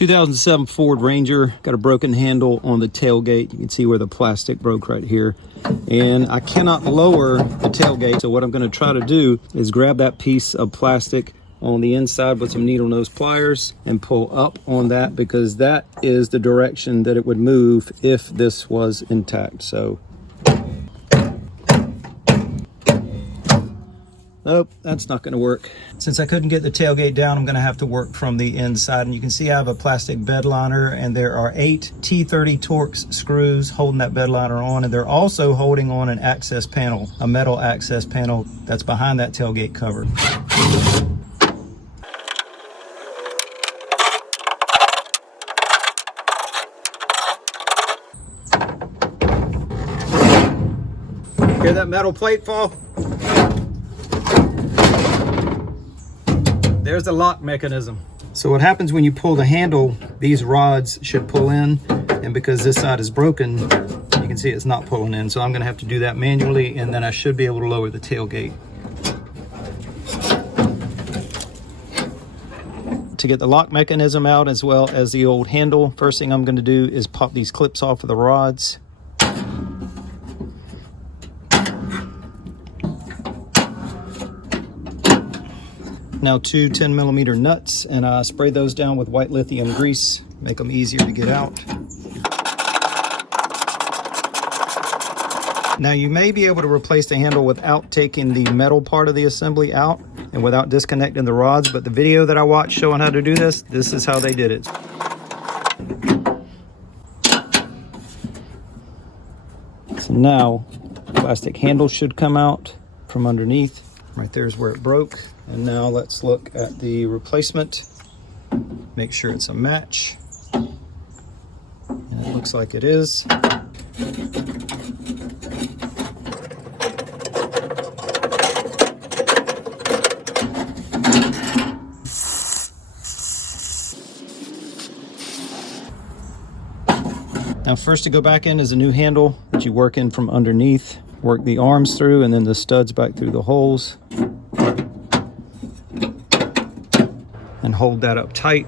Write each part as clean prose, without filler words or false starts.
2007 Ford Ranger, got a broken handle on the tailgate. You can see where the plastic broke right here. And I cannot lower the tailgate, so what I'm going to try to do is grab that piece of plastic on the inside with some needle nose pliers and pull up on that, because that is the direction that it would move if this was intact. So nope, that's not going to work. Since I couldn't get the tailgate down, I'm going to have to work from the inside. And you can see I have a plastic bed liner, and there are 8 T30 Torx screws holding that bed liner on. And they're also holding on an access panel, a metal access panel that's behind that tailgate cover. Hear that metal plate fall? There's the lock mechanism. So what happens when you pull the handle, these rods should pull in, and because this side is broken, you can see it's not pulling in. So I'm gonna have to do that manually, and then I should be able to lower the tailgate. To get the lock mechanism out as well as the old handle, first thing I'm gonna do is pop these clips off of the rods. Now 2 10mm nuts, and I spray those down with white lithium grease, make them easier to get out. Now you may be able to replace the handle without taking the metal part of the assembly out and without disconnecting the rods, but the video that I watched showing how to do this is how they did it. So now the plastic handle should come out from underneath. Right there is where it broke. And now let's look at the replacement. Make sure it's a match. And it looks like it is. Now first to go back in is a new handle that you work in from underneath. Work the arms through and then the studs back through the holes. And hold that up tight.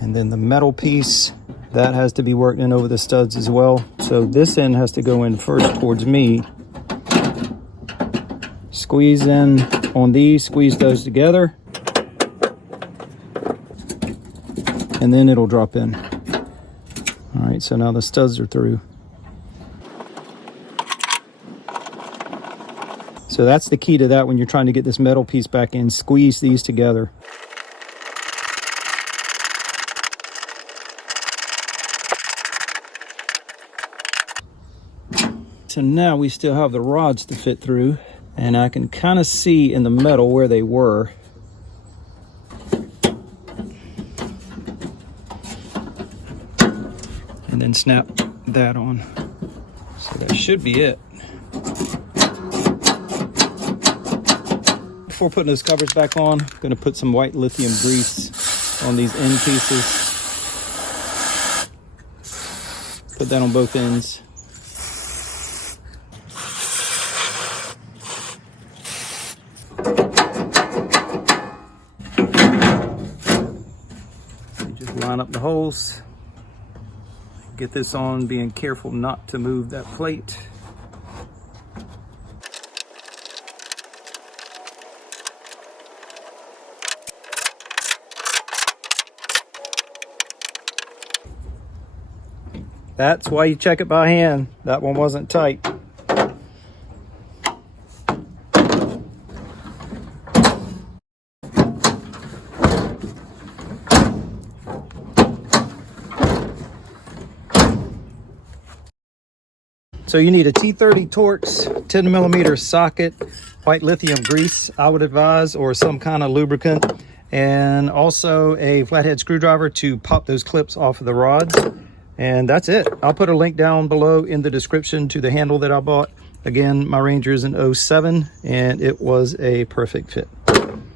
And then the metal piece, that has to be worked in over the studs as well. So this end has to go in first towards me. Squeeze in on these, squeeze those together. And then it'll drop in. All right, so now the studs are through. So that's the key to that when you're trying to get this metal piece back in. Squeeze these together. So now we still have the rods to fit through, and I can kind of see in the metal where they were. And then snap that on. So that should be it. Before putting those covers back on, I'm going to put some white lithium grease on these end pieces. Put that on both ends. You just line up the holes. Get this on, being careful not to move that plate. That's why you check it by hand. That one wasn't tight. So you need a T30 Torx 10mm socket, white lithium grease, I would advise, or some kind of lubricant, and also a flathead screwdriver to pop those clips off of the rods. And that's it. I'll put a link down below in the description to the handle that I bought. Again, my Ranger is an 07, and it was a perfect fit.